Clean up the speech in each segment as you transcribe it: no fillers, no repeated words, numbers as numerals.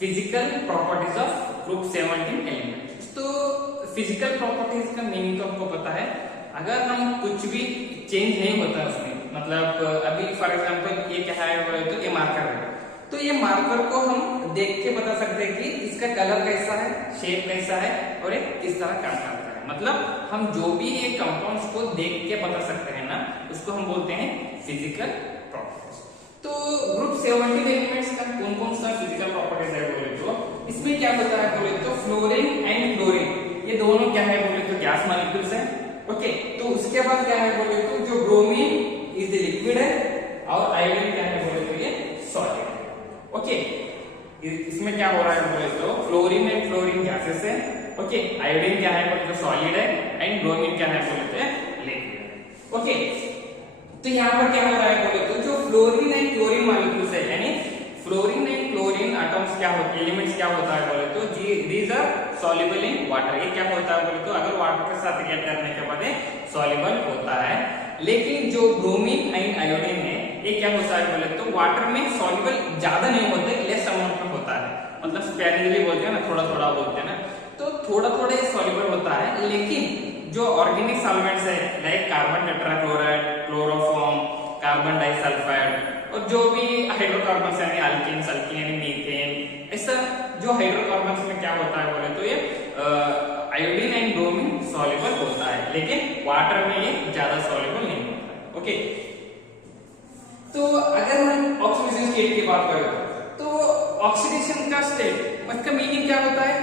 Physical properties of group 17 elements. तो physical properties का meaning तो आपको पता है, अगर हम कुछ भी चेंज नहीं होता है उसमें, मतलब अभी फॉर एग्जांपल ये क्या है बोले तो ये मार्कर है, तो ये मार्कर को हम देख के बता सकते हैं कि इसका कलर कैसा है, शेप कैसा है और ये किस तरह काम करता है। मतलब हम जो भी ये कंपाउंड्स को देख के बता सकते हैं ना, उसको हम बोलते हैं फिजिकल प्रॉपर्टीज। तो ग्रुप 17 एलिमेंट्स का कौन कौन सा फिजिकल प्रॉपर्टीज है बोले तो इसमें क्या होता है बोले तो फ्लोरीन एंड क्लोरीन, ये दोनों क्या है बोले तो गैस मॉलिक्यूल्स है। ओके, तो उसके बाद क्या है बोले तो जो ब्रोमीन इज द लिक्विड है और आयोडीन क्या है बोले तो ये सॉलिड है। ओके, इसमें क्या हो रहा है बोले तो फ्लोरीन एंड फ्लोरीन गैसेस है। ओके, आयोडीन क्या है बोले तो सॉलिड है एंड ब्रोमीन क्या है बोले तो लिक्विड है। ओके, तो यहाँ पर क्या हो रहा है बोले तो जो फ्लोरीन एंड क्लोरीन मॉलिक्यूल्स है, यानी फ्लोरीन एंड क्लोरीन एटम्स क्या होते हैं, एलिमेंट्स क्या होता है बोले तो these are soluble in water. ये क्या होता है बोले तो अगर वाटर के साथ रिएक्ट करने के बाद सॉल्युबल होता है। लेकिन जो ब्रोमीन एंड आयोडीन है ये क्या होता है बोले तो वाटर में सॉल्युबल ज्यादा नहीं होते, लेस अमाउंट में होता है। मतलब स्पेरिंगली बोलते हैं ना, थोड़ा थोड़ा बोलते हैं ना, तो थोड़ा थोड़ा ये सॉल्युबल होता है। लेकिन जो ऑर्गेनिक सॉल्वेंट्स है like carbon tetrachloride, chloroform, carbon disulphide और जो भी हाइड्रोकार्बन्स यानी अल्केन्स, अल्कीन यानी मीथेन, ऐसा जो हाइड्रोकार्बन्स में क्या होता है बोले तो ये आयोडीन एंड ब्रोमीन सॉल्युबल होता है, लेकिन वाटर में ये ज्यादा सॉल्युबल नहीं होता है। ओके, तो अगर हम ऑक्सीडेशन स्टेट की बात करें तो ऑक्सीडेशन का स्टेट उसका मीनिंग क्या होता है,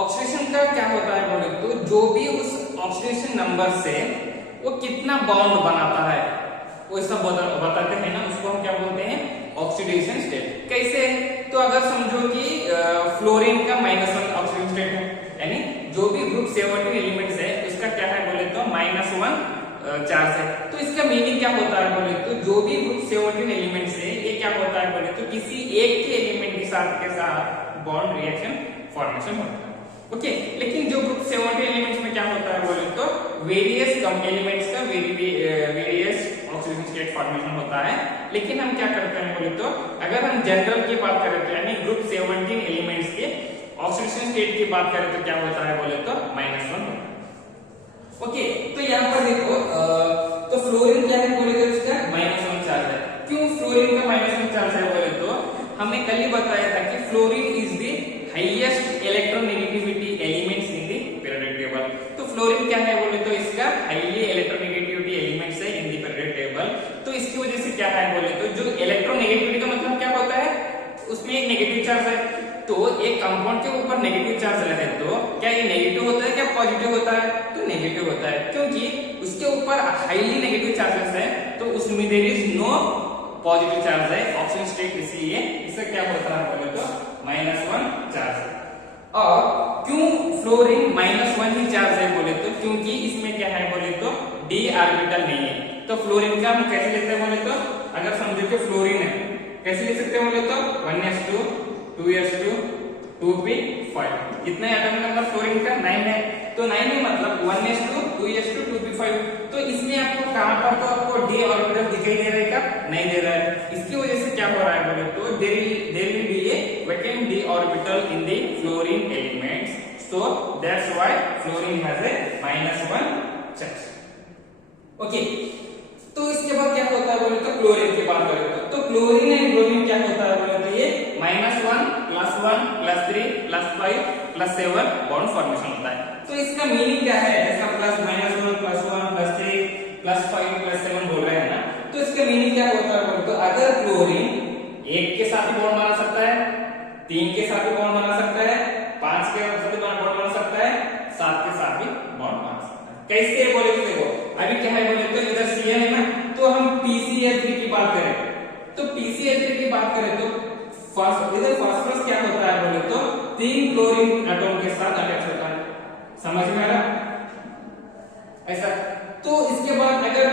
ऑक्सीडेशन का क्या होता है बोले तो जो भी उस ऑक्सीडेशन नंबर से वो कितना बॉन्ड बनाता है वो सब बताते हैं ना, उसको हम क्या बोलते हैं ऑक्सीडेशन स्टेट। कैसे, तो अगर समझो कि फ्लोरीन का -1 ऑक्सीडेशन स्टेट है, यानी जो भी ग्रुप 17 एलिमेंट्स है उसका क्या है बोले तो -1 चार्ज है। तो इसका मीनिंग क्या होता है बोले तो जो भी ग्रुप 17 एलिमेंट्स है ये क्या होता है बोले तो किसी एक के एलिमेंट के साथ बॉन्ड रिएक्शन फॉर्मेशन होता है। ओके, लेकिन जो ग्रुप 17 एलिमेंट्स में क्या होता है बोले तो वेरियस एलिमेंट्स का वेरियस ऑक्सीजन स्टेट फॉर्मेशन होता है। लेकिन हम क्या करते हैं बोले तो अगर हम जनरल की बात करें तो यानी ग्रुप 17 एलिमेंट्स के ऑक्सीडेशन स्टेट की बात करें तो क्या होता है बोले तो -1 होता है। ओके, तो यहाँ पर देखो तो फ्लोरीन क्या है बोले तो इसका -1 चार्ज है। क्यों फ्लोरीन का -1 चार्ज है बोले तो हमने कल ही बताया था कि fluorine is the highest electronegativity elements in the periodic table. तो फ्लोरीन क्या है बोले तो इसका हाईली इलेक्ट्रोनेगेटिविटी एलिमेंट्स है इन द पीरियोडिक टेबल। तो इसकी वजह से क्या है बोले तो जो इलेक्ट्रोनेगेटिविटी का मतलब क्या होता है, उसमें एक नेगेटिव चार्ज है। तो एक कंपाउंड के ऊपर नेगेटिव चार्ज रहे तो क्या ये नेगेटिव होता है क्या पॉजिटिव होता है, तो नेगेटिव होता है, क्योंकि उसके ऊपर हाईली नेगेटिव चार्जेस है तो उसमें there is no positive charge है ऑक्सीजन स्टेट, इसलिए इससे क्या होता है बोले तो -1 चार्ज है। और क्यों फ्लोरीन -1 ही चार्ज है बोले तो क्योंकि इसमें क्या है बोले तो d ऑर्बिटल नहीं है। तो फ्लोरीन का हम कैसे लिखते हैं बोले तो अगर समझो कि फ्लोरीन है कैसे लिख सकते हैं बोले तो 1s2 2s2 2p5। कितने एटॉमिक नंबर फ्लोरीन का 9 है, तो 9 में मतलब 1s2 2s2 2p5। तो इसमें आपको कहां पर तो आपको d ऑर्बिटल दिखाई दे रहा है क्या, नहीं दे रहा है। इसकी वजह से क्या हो रहा है बोले तो there will be a vacant d orbital in the fluorine elements, so that's why fluorine has a -1 charge। Okay, तो इसके बाद क्या होता है बोले तो क्लोरीन की बात करें तो क्लोरीन एंड ब्रोमीन क्या होता है बोले तो ये -1 +1 +3 +5 +7 बॉन्ड फॉर्मेशन होता है। तो इसका मीनिंग क्या है, ऐसा +, -1 +1 +3 +5 +7 बोल रहे हैं ना, तो इसका मीनिंग क्या होता है बोले तो अगर क्लोरीन 1 के साथ भी बॉन्ड बना सकता है, 3 के साथ भी बॉन्ड बना सकता है, 5 के साथ भी बॉन्ड बना सकता है, 7 के साथ भी बॉन्ड बना सकता है। कैसे बोले तो देखो अभी क्या है बोले तो इधर Cl है ना, तो हम PCl3 की बात करें तो PCl3 की बात करें तो इधर फास्फोरस क्या होता है बोले तो 3 क्लोरीन एटॉम के साथ अटैच होता है, समझ में आ रहा ऐसा। तो इसके बाद अगर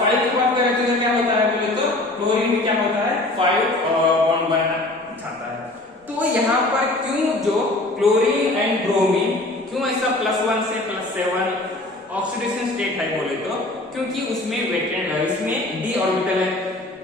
5 की बात करें तो इधर क्या होता है बोले तो क्लोरीन में क्या होता है 5 बॉन्ड बनना चाहता है। तो यहाँ पर क्यों जो क्लोरीन एंड ब्रोमीन क्यों ऐसा +1 से +7 ऑक्सीडेशन स्टेट है बोले तो क्योंकि उसमें वेकेंट इसमें d ऑर्बिटल है,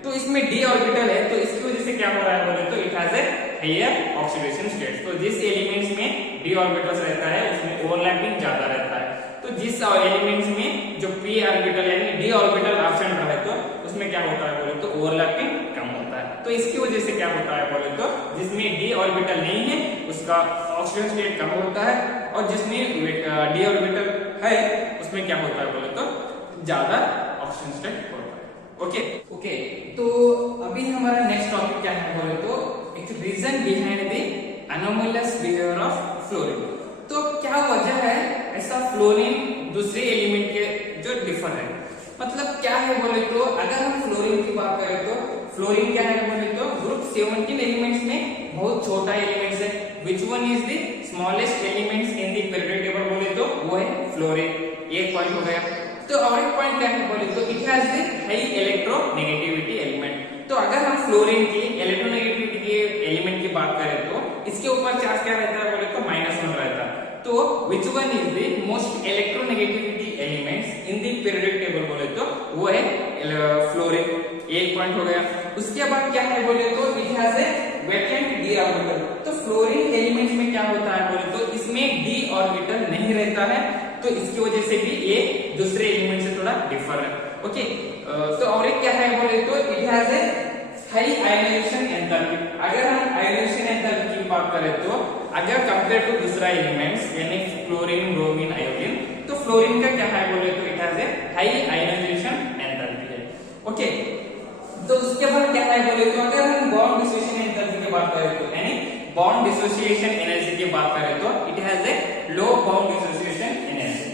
तो इसमें d ऑर्बिटल है तो इसकी वजह से क्या हो रहा है बोले तो it has a higher oxidation state. तो जिस एलिमेंट्स में d ऑर्बिटल्स रहता है उसमें ओवरलैपिंग ज्यादा रहता है। तो जिस एलिमेंट्स में जो p ऑर्बिटल यानी d ऑर्बिटल एब्सेंट रहे तो उसमें क्या होता है बोले तो ओवरलैपिंग कम होता है। तो इसकी वजह से क्या होता है बोले तो जिसमें d ऑर्बिटल नहीं है उसका ऑक्सीडेशन स्टेट कम होता है, और जिसमें d ऑर्बिटल है उसमें क्या होता है बोले तो ज्यादा ऑक्सीडेशन स्टेट होता है। ओके, तो अभी हमारा नेक्स्ट टॉपिक क्या है बोले तो एक reason behind the anomalous behaviour of fluorine. तो क्या वजह है ऐसा फ्लोरीन दूसरे एलिमेंट के जो डिफर है, मतलब क्या है बोले तो अगर हम फ्लोरीन की बात करें तो फ्लोरीन क्या है बोले तो ग्रुप 17 एलिमेंट्स में बहुत छोटा एलिमेंट्स है। Which one is the smallest elements in the periodic table बोले तो वो है फ्लोरीन। एक पॉइंट हो गया। तो और एक पॉइंट क्या है बोले तो it has the high electronegativity element. तो अगर हम फ्लोरीन की इलेक्ट्रोनेगेटिविटी के एलिमेंट की बात करें तो इसके ऊपर चार्ज क्या रहता है बोले तो -1 रहता है। तो which one is the most electronegativity elements in the periodic table बोले तो वो है फ्लोरीन। एक पॉइंट हो गया। उसके बाद क्या है बोले तो it has A vacant d orbital. तो फ्लोरीन एलिमेंट में क्या होता है बोले तो इसमें d ऑर्बिटल नहीं रहता है, तो इसकी वजह से भी ये दूसरे एलिमेंट से थोड़ा डिफर है। ओके, तो और एक क्या है बोले तो it has A high ionisation enthalpy. अगर हम आयोनाइजेशन एंथैल्पी की बात करें तो अगर कंपेयर टू दूसरा एलिमेंट्स यानी क्लोरीन, ब्रोमीन, आयोडीन, तो फ्लोरीन का क्या है बोले तो it has A high ionisation enthalpy है। ओके, तो उसके बाद क्या है बोले तो अगर हम बॉन्ड डिसोसिएशन एंथैल्पी की बात करें तो यानी बॉन्ड डिसोसिएशन एनर्जी की बात करें तो it has a low bond dissociation energy.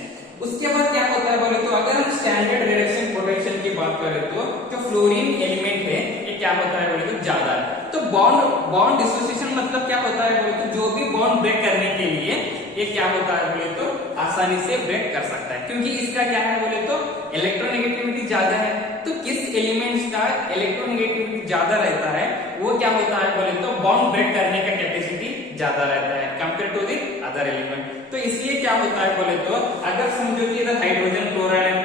उसके बाद क्या होता है बोले तो अगर हम स्टैंडर्ड रिडक्शन पोटेंशियल की बात करें तो जो फ्लोरीन एलिमेंट है ये क्या होता है बोले तो ज्यादा है। तो बॉन्ड डिसोसिएशन मतलब क्या होता है बोले तो जो भी बॉन्ड ब्रेक करने के लिए ये क्या होता है बोले तो आसानी से ब्रेक कर सकता है, क्योंकि इसका क्या है बोले तो इलेक्ट्रोनेगेटिविटी ज्यादा है। तो किस एलिमेंट्स का इलेक्ट्रोनेगेटिविटी ज्यादा रहता है वो क्या होता है बोले तो बॉन्ड ब्रेक करने का कैपेसिटी ज्यादा रहता है compare to the other element. तो इसलिए क्या होता है बोले तो अगर समझो कि इधर हाइड्रोजन क्लोराइड है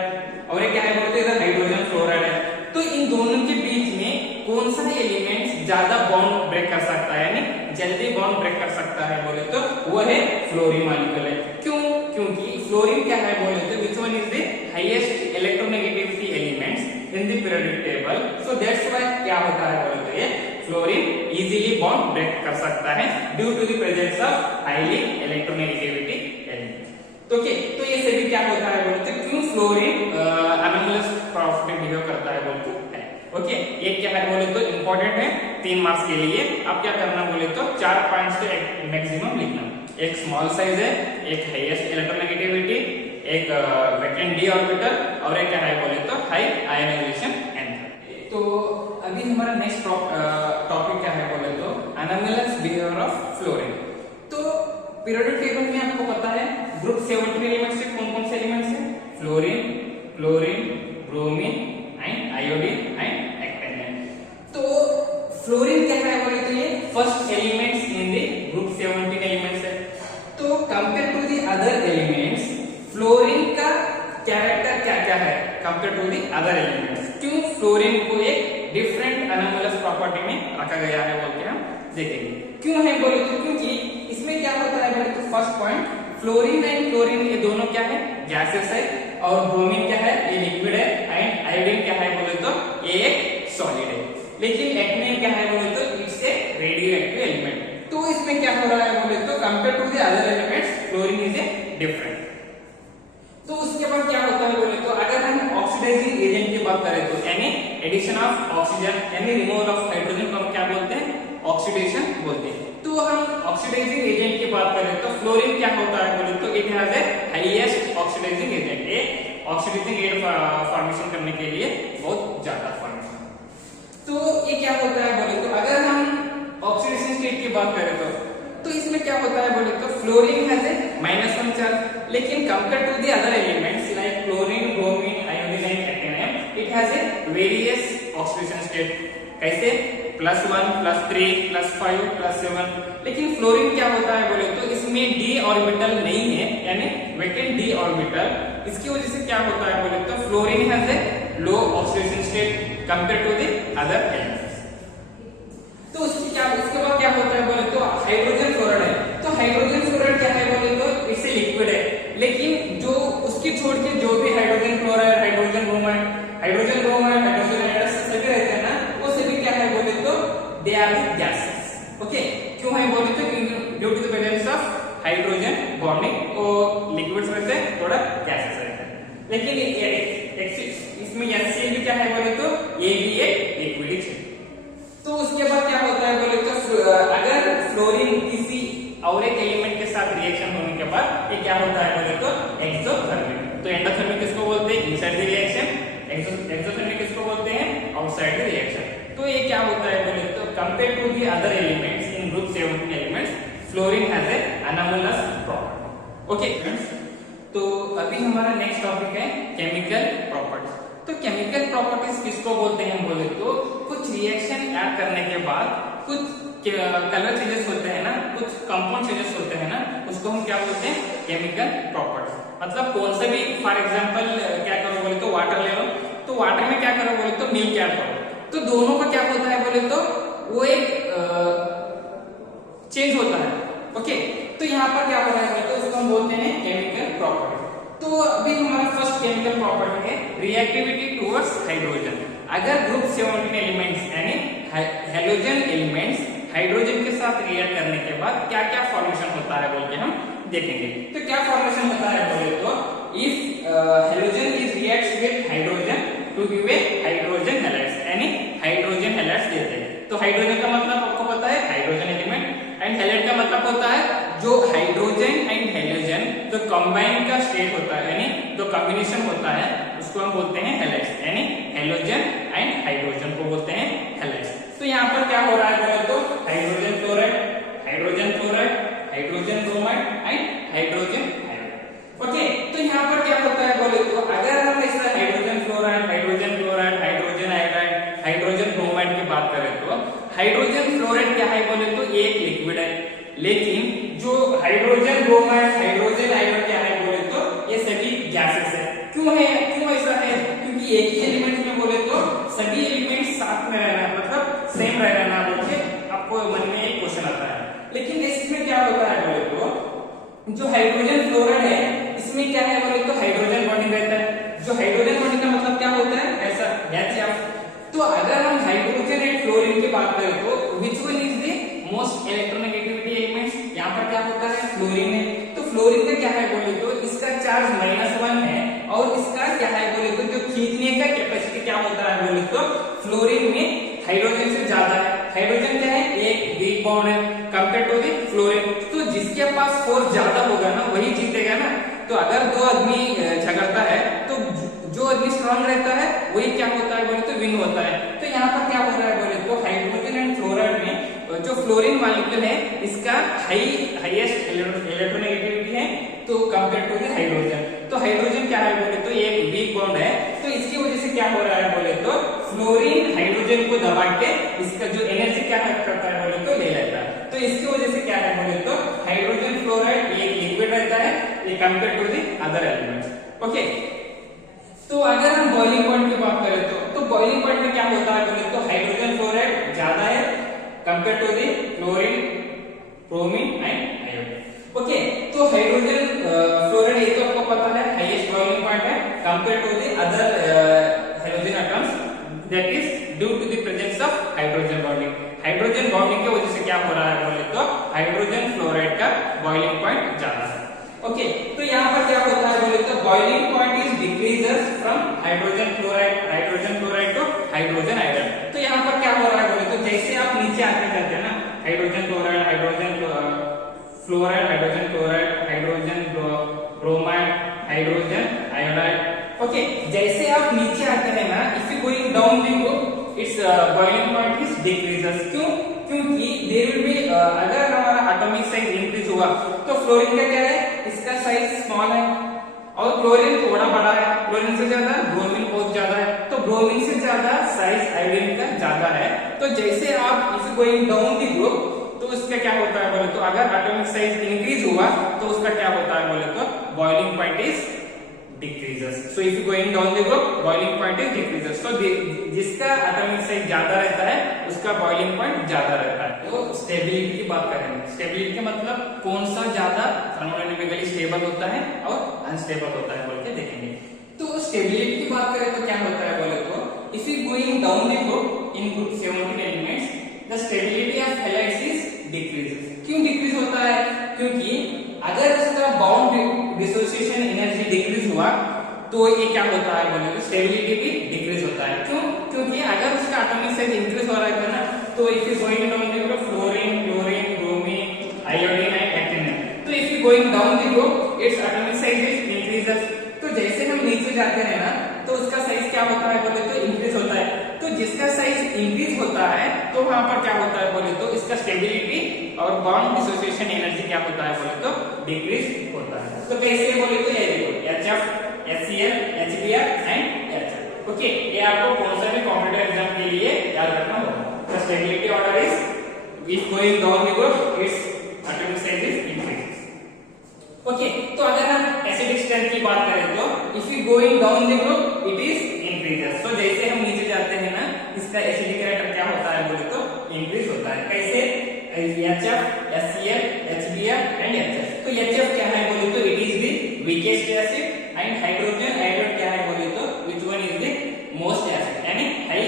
और ये क्या है बोले तो इधर हाइड्रोजन फ्लोराइड है, तो इन दोनों के बीच में कौन सा एलिमेंट ज्यादा बॉन्ड ब्रेक कर सकता है यानी जल्दी बॉन्ड ब्रेक कर सकता है बोले तो वो है फ्लोरीन मॉलिक्यूल है। क्यों? क्योंकि फ्लोरीन क्या है बोले तो which one is the highest electronegativity elements in the periodic table. So that's why क्या होता है बोले तो ये फ्लोरीन इजीली बॉन्ड ब्रेक कर सकता है due to the presence of highly electronegativity element. तो तो ये सभी क्या होता है बोले तो क्यों फ्लोरीन अनोमलस प्रॉपर्टी बिहेव करता है बोले तो है। ओके, एक क्या है बोले तो इंपॉर्टेंट है 3 मार्क्स के लिए। अब क्या करना बोले तो 4 पॉइंट्स तो मैक्सिमम लिखना। एक स्मॉल साइज है, एक हाईएस्ट इलेक्ट्रोनेगेटिविटी, एक वैकेंट d ऑर्बिटल और एक क्या है बोले तो हाई आयोनाइजेशन एंथैल्पी। तो अभी हमारा नेक्स्ट टॉपिक क्या है बोले तो अनोमलस बिहेवियर ऑफ फ्लोरीन। तो पीरियोडिक टेबल में आपको पता है ग्रुप 17 एलिमेंट्स से कौन कौन से एलिमेंट्स हैं? Fluorine, chlorine, bromine and iodine and astatine. तो फ्लोरीन क्या है बोले तो ये first elements in the group 17 elements है। तो compare to the other elements fluorine का कैरेक्टर क्या क्या है compare to the other elements? क्यों फ्लोरीन को एक डिफरेंट अनोमलस प्रॉपर्टी में रखा गया है बोल के हम देखेंगे। क्यों है बोले तो क्योंकि इसमें क्या होता है बोले तो first point fluorine and chlorine ये दोनों क्या है गैसेस है, और ब्रोमीन क्या है ये लिक्विड है, एंड आयोडीन क्या है बोले तो ये एक सॉलिड है। लेकिन एक्टिन क्या है बोले तो it's a radio active element. तो इसमें क्या हो रहा है बोले तो compare to the other elements fluorine is a different. तो उसके बाद क्या होता है बोले तो अगर हम ऑक्सीडाइजिंग एजेंट की बात करें तो यानी एडिशन ऑफ ऑक्सीजन यानी रिमूवल ऑफ हाइड्रोजन को हम क्या बोलते हैं? ऑक्सीडेशन बोलते हैं। तो हम ऑक्सीडाइजिंग एजेंट की बात करें तो फ्लोरीन क्या होता है बोले तो it has a highest oxidising agent. ये ऑक्सीडाइजिंग एजेंट फॉर्मेशन करने के लिए बहुत ज्यादा फॉर्मेशन। तो ये क्या होता है बोले तो अगर हम ऑक्सीडेशन स्टेट की बात करें तो इसमें क्या होता है बोले तो फ्लोरीन हैज ए -1 चार्ज, लेकिन compare to the other elements like chlorine, bromine, iodine and actin it has a various oxidation state. कैसे? +1, +3, +5, +7। लेकिन फ्लोरीन क्या होता है बोले तो इसमें d ऑर्बिटल नहीं है यानी वैकेंट d ऑर्बिटल। इसकी वजह से क्या होता है बोले तो fluorine has a low oxidation state compare to the other elements. तो उसके बाद क्या होता है बोले due to the presence of hydrogen bonding. वो लिक्विड्स रहते हैं, थोड़ा गैसेस रहते हैं। लेकिन इसमें HCl भी क्या है बोले तो ये भी एक लिक्विड है। तो उसके बाद क्या होता है बोले तो अगर फ्लोरीन किसी और एक एलिमेंट के साथ रिएक्शन होने के बाद ये क्या होता है बोले तो एक्सोथर्मिक। तो एंडोथर्मिक किसको बोलते हैं? Inside the reaction. एक्सोथर्मिक किसको बोलते हैं? Outside the reaction. तो ये क्या होता है बोले तो compare to the other elements in group 17 elements fluorine has a anomalous property. Okay friends, तो अभी हमारा नेक्स्ट टॉपिक है केमिकल प्रॉपर्टीज। तो केमिकल प्रॉपर्टीज किसको बोलते हैं बोले तो कुछ रिएक्शन ऐड करने के बाद कुछ कलर चेंजेस होते हैं ना, कुछ कंपाउंड चेंजेस होते हैं ना, उसको हम क्या बोलते हैं? Chemical properties. मतलब कौन सा भी, फॉर एग्जांपल क्या करो बोले तो वाटर ले लो, तो वाटर में क्या करो बोले तो मिल्क ऐड करो, तो दोनों का क्या होता है बोले तो वो एक चेंज होता है। ओके, तो यहाँ पर क्या हो रहा है तो उसको हम बोलते हैं केमिकल प्रॉपर्टी। तो अभी हमारा फर्स्ट केमिकल प्रॉपर्टी है रिएक्टिविटी टुवर्ड्स हाइड्रोजन। अगर ग्रुप 17 एलिमेंट्स यानी हैलोजन एलिमेंट्स हाइड्रोजन के साथ रिएक्ट करने के बाद क्या क्या फॉर्मेशन होता है बोल के हम देखेंगे। तो क्या फॉर्मेशन होता है बोले तो if halogen is reacts with hydrogen to give a hydrogen halides, यानी हाइड्रोजन हैलाइड्स देते हैं। तो हाइड्रोजन का मतलब आपको पता है हाइड्रोजन एलिमेंट, एंड हैलाइड का मतलब होता है जो हाइड्रोजन एंड हैलोजन जो कंबाइन का स्टेट होता है, यानी जो कॉम्बिनेशन होता है उसको हम बोलते हैं हैलाइड्स, यानी हैलोजन एंड हाइड्रोजन को बोलते हैं हैलाइड्स। तो यहाँ पर क्या हो रहा है बोले तो hydrogen chloride, hydrogen chloride, hydrogen bromide and hydrogen iodide. Okay, तो यहाँ पर क्या होता है बोले तो अगर हम इस hydrogen chloride, hydrogen chloride, hydrogen iodide, hydrogen bromide की बात करें तो हाइड्रोजन क्लोराइड क्या है बोले तो एक लिक्विड है, लेकिन जो हाइड्रोजन ब्रोमाइड, हाइड्रोजन आयोडाइड क्या है बोले तो ये सभी गैसेस है। क्यों है, क्यों ऐसा है? क्योंकि एक ही एलिमेंट में बोले तो सभी एलिमेंट साथ में रहना, मतलब सेम रहना बोल के आपको मन में एक क्वेश्चन आता है। लेकिन इसमें क्या होता है बोले तो जो हाइड्रोजन क्लोराइड है इसमें क्या है बोले तो हाइड्रोजन बॉन्डिंग रहता है। जो हाइड्रोजन बॉन्डिंग का मतलब क्या होता है? ऐसा HF। तो अगर हम हाइड्रोजन एंड फ्लोरीन की बात करें तो which one is the most electronegativity elements? यहाँ पर क्या होता है? फ्लोरीन है। तो फ्लोरीन का क्या है बोले तो इसका चार्ज -1 है, और इसका क्या है बोले तो जो खींचने का कैपेसिटी क्या होता है बोले तो फ्लोरीन में हाइड्रोजन से ज्यादा है। हाइड्रोजन क्या है? एक वीक बॉन्ड है कंपेयर टू द फ्लोरीन। तो जिसके पास फोर्स ज्यादा होगा ना वही जीतेगा ना। तो अगर दो आदमी झगड़ता है तो जो आदमी स्ट्रांग रहता है वही क्या होता है बोले तो विन होता है। तो यहाँ पर क्या हो रहा है बोले तो हाइड्रोजन एंड फ्लोराइड में जो फ्लोरीन मॉलिक्यूल है इसका हाईएस्ट इलेक्ट्रोनेगेटिविटी है तो कंपेयर टू द हाइड्रोजन। तो हाइड्रोजन क्या है बोले तो एक वीक बॉन्ड है, तो इसकी वजह से क्या हो रहा है बोले तो फ्लोरीन हाइड्रोजन को दबा के इसका जो एनर्जी क्या करता है बोले तो ले लेता है। तो इसकी वजह से क्या है बोले तो हाइड्रोजन फ्लोराइड एक लिक्विड रहता है ये compare to the other elements. Okay, तो अगर हम बॉइलिंग पॉइंट की बात करें तो बॉइलिंग पॉइंट में क्या होता है बोले तो हाइड्रोजन फ्लोराइड ज्यादा है compare to the fluorine, bromine and iodine. Okay, तो हाइड्रोजन फ्लोराइड ये तो आपको पता है हाईएस्ट बॉइलिंग पॉइंट है compare to the other hydrogen atoms, that is due to the presence of hydrogen bonding. Hydrogen bonding की वजह से क्या हो रहा है बोले तो हाइड्रोजन फ्लोराइड का बॉइलिंग पॉइंट ज्यादा है। ओके, तो यहाँ पर क्या होता है बोले तो boiling point is decreases from hydrogen chloride to hydrogen iodide. तो यहाँ पर क्या हो रहा है बोले तो जैसे आप नीचे आते जाते हैं ना hydrogen chloride, hydrogen fluoride, hydrogen chloride, hydrogen bromide, hydrogen iodide. Okay, जैसे आप नीचे आते हैं ना if you going down the group it's boiling point is decreases. क्यों? क्योंकि देयर विल बी अगर हमारा एटॉमिक साइज इंक्रीज हुआ तो फ्लोरीन का क्या है इसका साइज स्मॉल है और क्लोरीन थोड़ा बड़ा है, क्लोरीन से ज्यादा ब्रोमीन बहुत ज्यादा है, तो ब्रोमीन से ज्यादा साइज आयोडीन का ज्यादा है। तो जैसे आप if going down the group तो उसका क्या होता है बोले तो अगर एटॉमिक साइज इंक्रीज हुआ तो उसका क्या होता है बोले तो boiling point is decreases. So if you going down the group boiling point is decreases. So जिसका एटॉमिक साइज ज्यादा रहता है उसका बॉइलिंग पॉइंट ज्यादा रहता है। तो स्टेबिलिटी की बात करेंगे। स्टेबिलिटी मतलब कौन सा ज्यादा थर्मोडायनामिकली स्टेबल होता है और अनस्टेबल होता है बोल के देखेंगे। तो स्टेबिलिटी की बात करें तो क्या होता है बोले तो if you going down the group in group 17 elements the stability of halides is decreases. क्यों डिक्रीज होता है? क्योंकि अगर इसका बाउंड डिसोसिएशन एनर्जी डिक्रीज हुआ तो ये क्या होता है बोले तो स्टेबिलिटी भी डिक्रीज होता है। क्यों? क्योंकि अगर उसका एटॉमिक साइज इंक्रीज हो रहा है ना, तो if you going down the group fluorine, chlorine, bromine, iodine and astatine, तो if you going down the group its atomic size is increases. तो जैसे हम नीचे जाते हैं ना, तो उसका साइज क्या होता है बोले तो इंक्रीज होता है। तो जिसका साइज इंक्रीज होता है तो वहां पर क्या होता है बोले तो इसका स्टेबिलिटी और बॉन्ड डिसोसिएशन एनर्जी क्या होता है बोले तो डिक्रीज होता है। तो कैसे बोले तो ये देखो HF, HCl, HBr and HF। Okay, ये आपको कौन सा भी कॉम्पिटिटिव एग्जाम के लिए याद रखना होगा। The stability order is if going down the group its atomic size is increase. Okay, तो अगर हम एसिडिक स्ट्रेंथ की बात करें तो if you going down the group it is increases. So जैसे हम नीचे जाते हैं ना, इसका एसिडिक कैरेक्टर क्या होता है बोले तो इंक्रीज होता है। कैसे? HF, HCl, HBr and HF। तो HF क्या है बोले तो it is the weakest acid and hydrogen iodide क्या है बोले तो which one is the most acid यानी हाई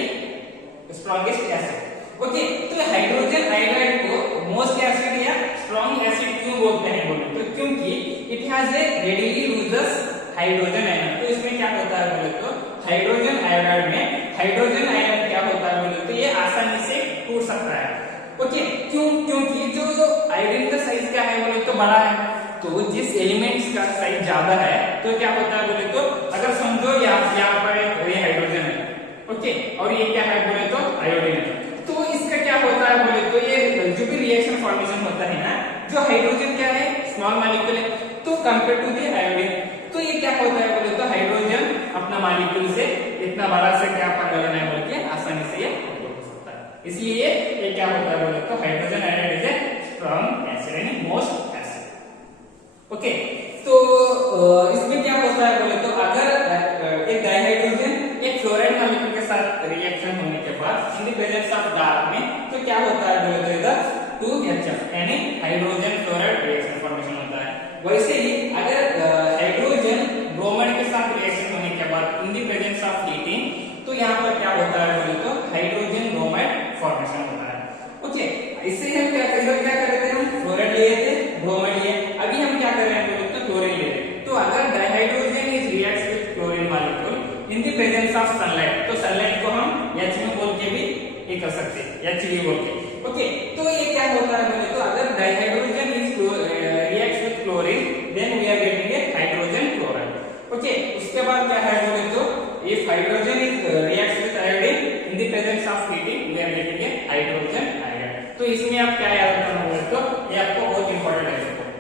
स्ट्रॉन्गेस्ट एसिड। ओके, तो हाइड्रोजन आयोडाइड को मोस्ट एसिड या स्ट्रॉन्ग एसिड क्यों बोलते हैं बोले तो क्योंकि it has A readily loses hydrogen ion. तो इसमें क्या होता है बोले तो हाइड्रोजन आयोडाइड में हाइड्रोजन आयन क्या होता है बोले तो ये आसानी से टूट सकता है। ओके, क्यों? क्योंकि जो आयोडीन का साइज क्या है बोले तो बड़ा है, तो जिस एलिमेंट्स का साइज ज्यादा है तो क्या होता है बोले तो अगर समझो यहाँ पर ये हाइड्रोजन है, ओके, और ये क्या है बोले तो आयोडीन है, तो इसका क्या होता है बोले तो ये जो भी रिएक्शन फॉर्मेशन होता है ना, जो हाइड्रोजन क्या है स्मॉल मॉलिक्यूल है, तो कंपेयर टू द आयोडीन, तो ये क्या होता है बोले तो हाइड्रोजन अपना मॉलिक्यूल से इतना बड़ा से क्या पकड़ना है बोल के आसानी से ये हो सकता है। इसलिए ये क्या होता है बोले तो hydrogen iodide is a strong acid यानी मोस्ट एसिड। ओके, तो इसमें क्या होता है बोले तो अगर एक डाइहाइड्रोजन एक फ्लोराइड मॉलिक्यूल के साथ रिएक्शन होने के बाद इन द प्रेजेंस ऑफ डार्क में तो क्या होता है बोले तो इधर 2HF यानी हाइड्रोजन फ्लोराइड रिएक्शन फॉर्मेशन होता है। वैसे ही अगर हाइड्रोजन ब्रोमाइड के साथ रिएक्शन होने के बाद इन द प्रेजेंस ऑफ हीटिंग तो यहाँ पर क्या होता है बोले तो हाइड्रोजन ब्रोमाइड फॉर्मेशन होता है। ओके, इससे हम क्या कर रहे थे, हम फ्लोराइड लिए थे, ब्रोमाइड लिए, अभी हम क्या कर रहे हैं बोले तो क्लोरीन ले रहे हैं। तो अगर dihydrogen is reacts with chlorine molecule in the presence of sunlight, तो सनलाइट को हम H में बोल के भी ये कर सकते हैं, HV बोल के। ओके, तो ये क्या होता है बोले तो अगर dihydrogen is reacts with chlorine then we are getting a hydrogen chloride. Okay, उसके बाद क्या है बोले तो if hydrogen is reacts with iodine in the presence of heating we are getting a hydrogen iodide. तो इसमें आप क्या याद रखना बोले तो ये आपको बहुत इंपॉर्टेंट है।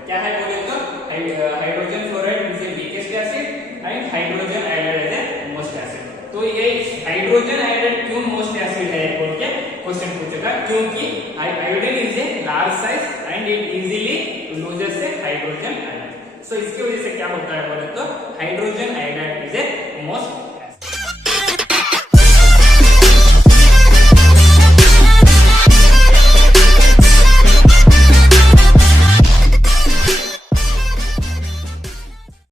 क्या है बोले तो hydrogen fluoride is a weakest acid and hydrogen iodide is a most acid. तो ये हाइड्रोजन आयोडाइड क्यों मोस्ट एसिड है बोल के क्वेश्चन पूछेगा, क्योंकि iodine is a large size and it easily loses a hydrogen iodide. So इसकी वजह से क्या होता है बोले तो hydrogen iodide is a most